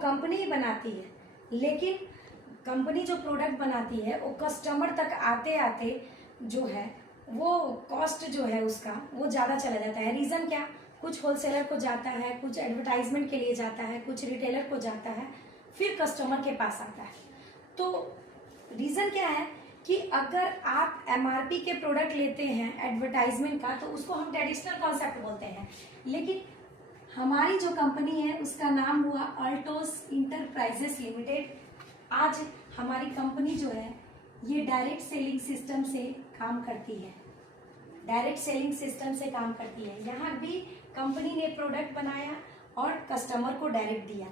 Company ही बनाती है, लेकिन कंपनी जो प्रोडक्ट बनाती है वो कस्टमर तक आते आते जो है वो कॉस्ट जो है उसका वो ज़्यादा चला जाता है। रीज़न क्या, कुछ होलसेलर को जाता है, कुछ एडवर्टाइजमेंट के लिए जाता है, कुछ रिटेलर को जाता है, फिर कस्टमर के पास आता है। तो रीज़न क्या है कि अगर आप एमआरपी के प्रोडक्ट लेते हैं एडवर्टाइजमेंट का तो उसको हम ट्रेडिशनल कॉन्सेप्ट बोलते हैं, लेकिन हमारी जो कंपनी है उसका नाम हुआ अल्टोस इंटरप्राइजेस लिमिटेड। आज हमारी कंपनी जो है ये डायरेक्ट सेलिंग सिस्टम से काम करती है, डायरेक्ट सेलिंग सिस्टम से काम करती है। यहाँ भी कंपनी ने प्रोडक्ट बनाया और कस्टमर को डायरेक्ट दिया,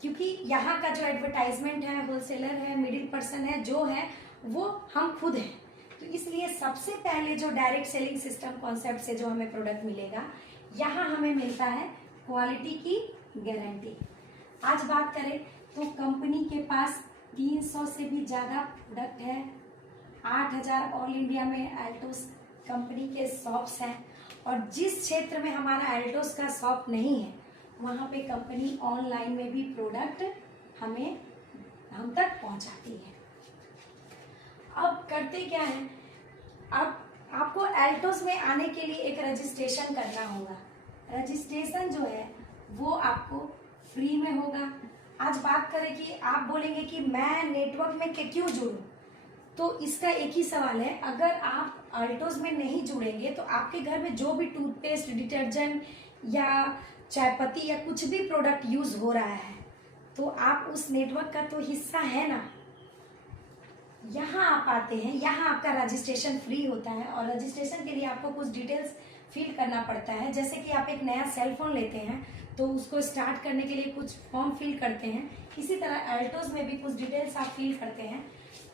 क्योंकि यहाँ का जो एडवर्टाइजमेंट है, होलसेलर है, मिडिल पर्सन है, जो है वो हम खुद हैं। तो इसलिए सबसे पहले जो डायरेक्ट सेलिंग सिस्टम कॉन्सेप्ट से जो हमें प्रोडक्ट मिलेगा, यहाँ हमें मिलता है क्वालिटी की गारंटी। आज बात करें तो कंपनी के पास 300 से भी ज़्यादा प्रोडक्ट है, 8000 ऑल इंडिया में अल्टोस कंपनी के शॉप्स हैं, और जिस क्षेत्र में हमारा अल्टोस का शॉप नहीं है वहाँ पे कंपनी ऑनलाइन में भी प्रोडक्ट हम तक पहुँचाती है। अब करते क्या है, अब आपको अल्टोस में आने के लिए एक रजिस्ट्रेशन करना होगा। रजिस्ट्रेशन जो है वो आपको फ्री में होगा। आज बात करें कि आप बोलेंगे कि मैं नेटवर्क में क्यों जुड़ूं, तो इसका एक ही सवाल है, अगर आप अल्टोस में नहीं जुड़ेंगे तो आपके घर में जो भी टूथपेस्ट, डिटर्जेंट या चाय पत्ती या कुछ भी प्रोडक्ट यूज हो रहा है तो आप उस नेटवर्क का तो हिस्सा है ना। यहाँ आप आते हैं, यहाँ आपका रजिस्ट्रेशन फ्री होता है, और रजिस्ट्रेशन के लिए आपको कुछ डिटेल्स फिल करना पड़ता है। जैसे कि आप एक नया सेल फोन लेते हैं तो उसको स्टार्ट करने के लिए कुछ फॉर्म फिल करते हैं, इसी तरह अल्टोस में भी कुछ डिटेल्स आप फिल करते हैं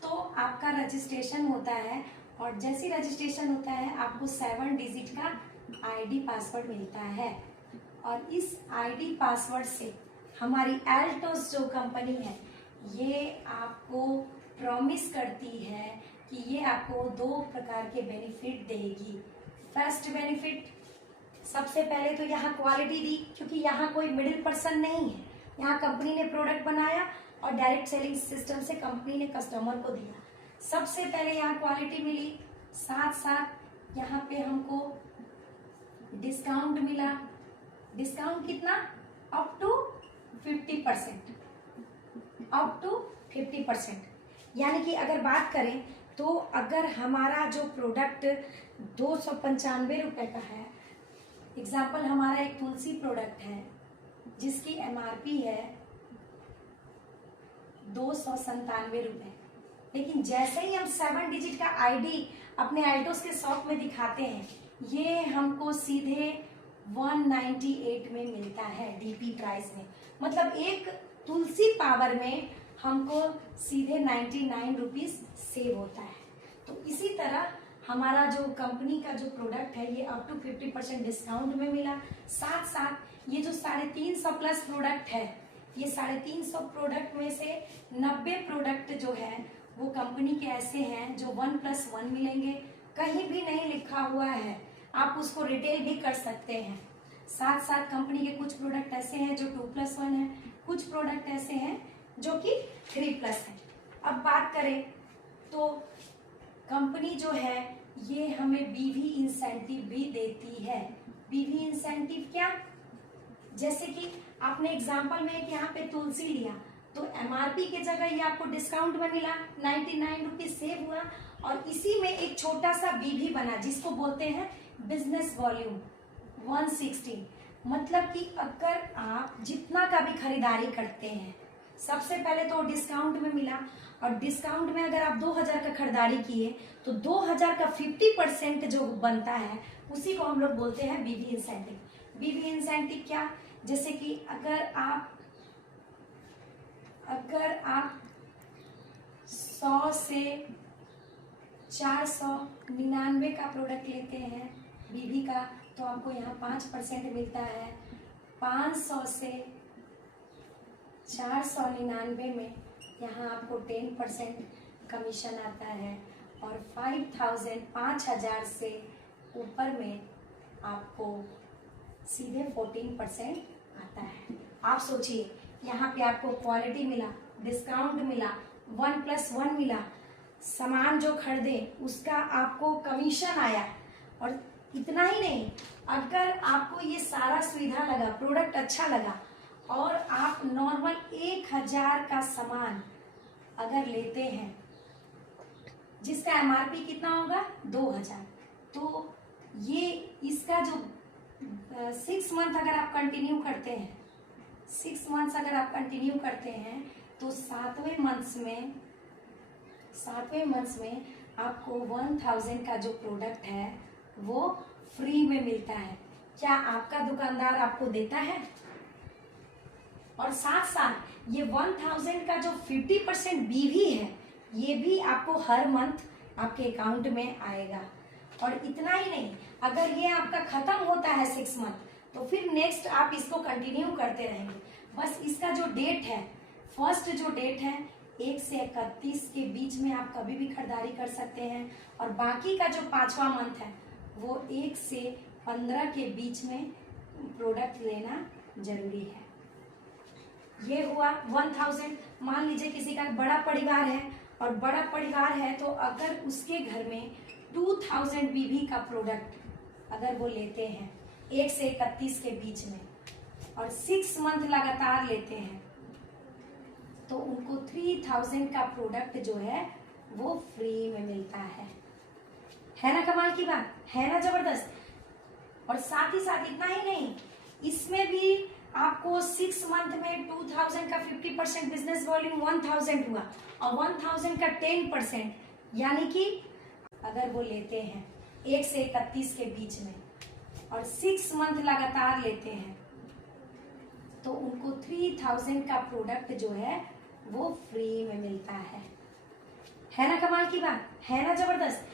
तो आपका रजिस्ट्रेशन होता है। और जैसे रजिस्ट्रेशन होता है आपको 7 डिजिट का आईडी पासवर्ड मिलता है, और इस आईडी पासवर्ड से हमारी अल्टोस जो कंपनी है ये आपको प्रॉमिस करती है कि ये आपको 2 प्रकार के बेनिफिट देगी। फर्स्ट बेनिफिट, सबसे पहले तो यहाँ क्वालिटी दी, क्योंकि यहाँ कोई मिडिल पर्सन नहीं है, यहाँ कंपनी ने प्रोडक्ट बनाया और डायरेक्ट सेलिंग सिस्टम से कंपनी ने कस्टमर को दिया। सबसे पहले यहाँ क्वालिटी मिली, साथ साथ यहाँ पे हमको डिस्काउंट मिला। डिस्काउंट कितना, अप टू 50%, अप टू 50%। यानी कि अगर बात करें तो अगर हमारा जो प्रोडक्ट 295 रुपये का है, एग्जाम्पल हमारा एक तुलसी प्रोडक्ट है जिसकी एमआरपी है 297 रुपये, लेकिन जैसे ही हम 7 डिजिट का आईडी अपने अल्टोस के शॉप में दिखाते हैं ये हमको सीधे 198 में मिलता है डीपी प्राइस में। मतलब एक तुलसी पावर में हमको सीधे 99 रुपीज सेव होता है। तो इसी तरह हमारा जो कंपनी का जो प्रोडक्ट है ये अप टू 50% डिस्काउंट में मिला। साथ साथ ये जो 350 प्लस प्रोडक्ट है, ये 350 प्रोडक्ट में से 90 प्रोडक्ट जो है वो कंपनी के ऐसे हैं जो 1+1 मिलेंगे, कहीं भी नहीं लिखा हुआ है, आप उसको रिटेल भी कर सकते हैं। साथ साथ कंपनी के कुछ प्रोडक्ट ऐसे हैं जो 2+1 है, कुछ प्रोडक्ट ऐसे हैं जो कि 3+ है। अब बात करें तो कंपनी जो है ये हमें बीवी इंसेंटिव भी देती है। बीवी इंसेंटिव क्या, जैसे कि आपने एग्जांपल में एक यहाँ पे तुलसी लिया तो एमआरपी के जगह ये आपको डिस्काउंट में मिला, 99 रुपीज सेव हुआ, और इसी में एक छोटा सा बीवी बना जिसको बोलते हैं बिजनेस वॉल्यूम 160। मतलब कि अगर आप जितना का भी खरीदारी करते हैं, सबसे पहले तो डिस्काउंट में मिला, और डिस्काउंट में अगर आप 2000 का खरीदारी किए तो 2000 का 50% जो बनता है उसी को हम लोग बोलते हैं बीवी इंसेंटिव। बीवी इंसेंटिव क्या, जैसे कि अगर आप 100 से 499 का प्रोडक्ट लेते हैं बीवी का तो आपको यहाँ 5% मिलता है। 500 से 499 में यहाँ आपको 10% कमीशन आता है, और 5000 से ऊपर में आपको सीधे 14% आता है। आप सोचिए यहाँ पे आपको क्वालिटी मिला, डिस्काउंट मिला, 1+1 मिला, सामान जो खरीदे उसका आपको कमीशन आया। और इतना ही नहीं, अगर आपको ये सारा सुविधा लगा, प्रोडक्ट अच्छा लगा और आप नॉर्मल 1000 का सामान अगर लेते हैं जिसका एमआरपी कितना होगा 2000, तो ये इसका जो 6 मंथ अगर आप कंटिन्यू करते हैं, 6 मंथ्स अगर आप कंटिन्यू करते हैं तो सातवें मंथ्स में आपको 1000 का जो प्रोडक्ट है वो फ्री में मिलता है। क्या आपका दुकानदार आपको देता है? और साथ साथ ये 1000 का जो 50% बीवी है ये भी आपको हर मंथ आपके अकाउंट में आएगा। और इतना ही नहीं, अगर ये आपका खत्म होता है 6 मंथ तो फिर नेक्स्ट आप इसको कंटिन्यू करते रहेंगे। बस इसका जो डेट है, फर्स्ट जो डेट है 1 से 31 के बीच में आप कभी भी खरीदारी कर सकते हैं। और बाकी का जो 5वां मंथ है वो 1 से 15 के बीच में प्रोडक्ट लेना जरूरी है। ये हुआ 1000। मान लीजिए किसी का बड़ा परिवार है, और बड़ा परिवार है तो अगर उसके घर में 2000 बीवी का प्रोडक्ट अगर वो लेते हैं 1 से 31 के बीच में और 6 मंथ लगातार लेते हैं तो उनको 3000 का प्रोडक्ट जो है वो फ्री में मिलता है ना कमाल की बात, है ना जबरदस्त। और साथ ही साथ इतना ही नहीं, इसमें भी आपको 6 मंथ में 2000 का 50% बिजनेस वॉल्यूम 1000 हुआ और 1000 का 10%, यानी कि अगर वो लेते हैं 1 से 31 के बीच में और 6 मंथ लगातार लेते हैं तो उनको 3000 का प्रोडक्ट जो है वो फ्री में मिलता है ना कमाल की बात, है ना जबरदस्त।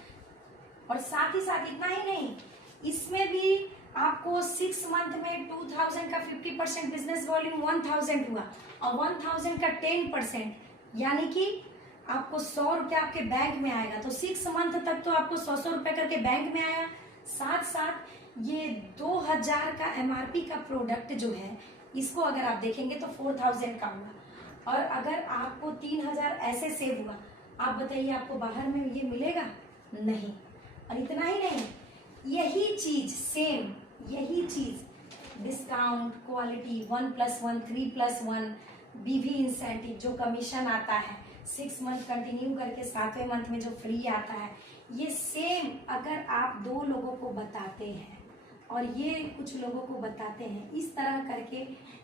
और साथ ही साथ इतना ही नहीं, इसमें भी आपको 6 मंथ में 2000 का 50% बिजनेस वॉल्यूम 1000 हुआ और 1000 का 10%, यानी कि आपको 100 रुपये आपके बैंक में आएगा। तो 6 मंथ तक तो आपको 100 रुपये करके बैंक में आया। साथ साथ ये 2000 का एमआरपी का प्रोडक्ट जो है इसको अगर आप देखेंगे तो 4000 का हुआ। और अगर आपको 3000 ऐसे सेव हुआ, आप बताइए आपको बाहर में ये मिलेगा? नहीं। और इतना ही नहीं, यही चीज डिस्काउंट, क्वालिटी, 1+1, 3+1, बीवी इंसेंटिव जो कमीशन आता है 6 मंथ कंटिन्यू करके 7वें मंथ में जो फ्री आता है, ये सेम अगर आप 2 लोगों को बताते हैं और ये कुछ लोगों को बताते हैं, इस तरह करके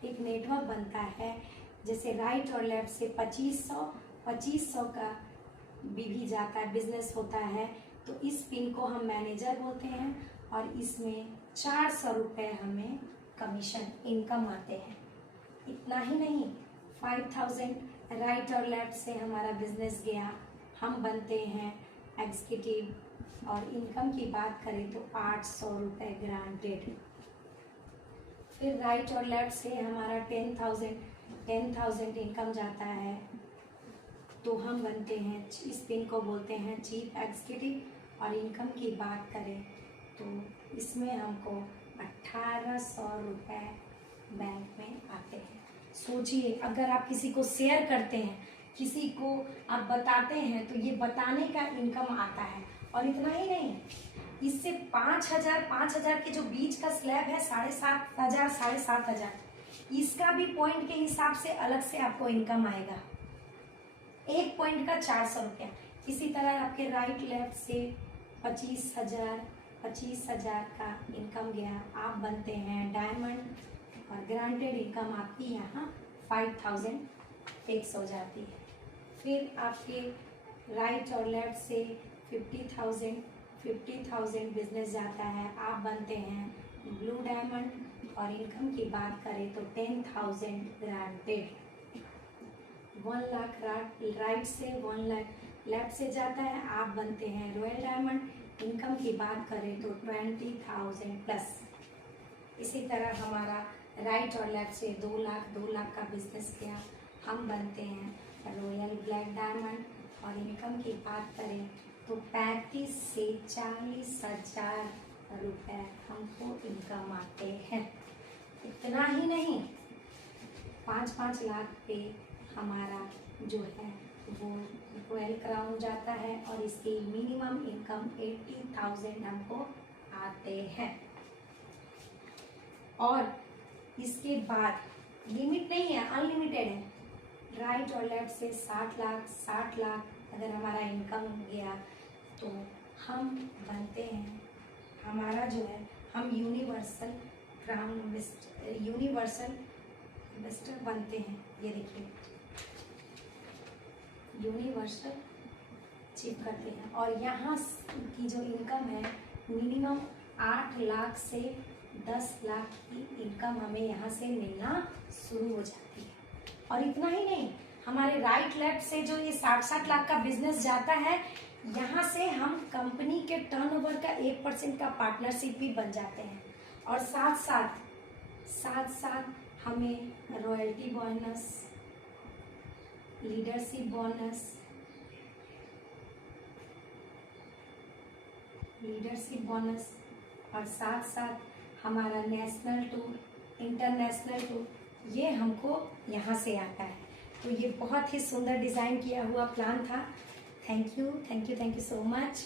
एक नेटवर्क बनता है। जैसे राइट और लेफ्ट से 2500 का बीवी जाता है, बिजनेस होता है, तो इस पिन को हम मैनेजर बोलते हैं और इसमें 400 रुपये हमें कमीशन इनकम आते हैं। इतना ही नहीं, 5000 राइट और लेफ्ट से हमारा बिजनेस गया, हम बनते हैं एग्जीक्यूटिव। और इनकम की बात करें तो 800 रुपये ग्रांटेड। फिर राइट और लेफ्ट से हमारा 10,000 इनकम जाता है तो हम बनते हैं, इस पिन को बोलते हैं चीफ एग्जीक्यूटिव। और इनकम की बात करें तो इसमें हमको 1800 रुपये बैंक में आते हैं। सोचिए, अगर आप किसी को शेयर करते हैं, किसी को आप बताते हैं तो ये बताने का इनकम आता है। और इतना ही नहीं, इससे 5000 के जो बीच का स्लैब है 7500 इसका भी पॉइंट के हिसाब से अलग से आपको इनकम आएगा। 1 पॉइंट का 400 रुपया। इसी तरह आपके राइट लेफ्ट से 25,000 का इनकम गया, आप बनते हैं डायमंड। और ग्रांटेड इनकम आपकी यहाँ 5000 फिक्स हो जाती है। फिर आपके राइट और लेफ्ट से 50,000 बिजनेस जाता है, आप बनते हैं ब्लू डायमंड। और इनकम की बात करें तो 10,000 ग्रांटेड। 1 लाख राइट से 1 लाख लेफ्ट से जाता है, आप बनते हैं रॉयल डायमंड। इनकम की बात करें तो 20,000 प्लस। इसी तरह हमारा राइट और लेफ्ट से 2 लाख का बिजनेस किया, हम बनते हैं रॉयल ब्लैक डायमंड। और इनकम की बात करें तो 35 से 40,000 रुपये हमको इनकम आते हैं। इतना ही नहीं, 5-5 लाख पे हमारा जो है वो रॉयल क्राउन जाता है और इसकी मिनिमम इनकम 80,000 हमको आते हैं। और इसके बाद लिमिट नहीं है, अनलिमिटेड है। राइट और लेफ्ट से 60 लाख अगर हमारा इनकम गया तो हम बनते हैं, हमारा जो है हम यूनिवर्सल इन्वेस्टर बनते हैं। ये देखिए यूनिवर्सल अचीव करते हैं। और यहाँ की जो इनकम है मिनिमम 8 लाख से 10 लाख की इनकम हमें यहाँ से मिलना शुरू हो जाती है। और इतना ही नहीं, हमारे राइट लेफ्ट से जो ये 60 लाख का बिजनेस जाता है, यहाँ से हम कंपनी के टर्नओवर का 1% का पार्टनरशिप भी बन जाते हैं। और साथ साथ हमें रॉयल्टी बोनस, लीडरशिप बोनस और साथ हमारा नेशनल टूर, इंटरनेशनल टूर, ये हमको यहाँ से आता है। तो ये बहुत ही सुंदर डिज़ाइन किया हुआ प्लान था। Thank you so much.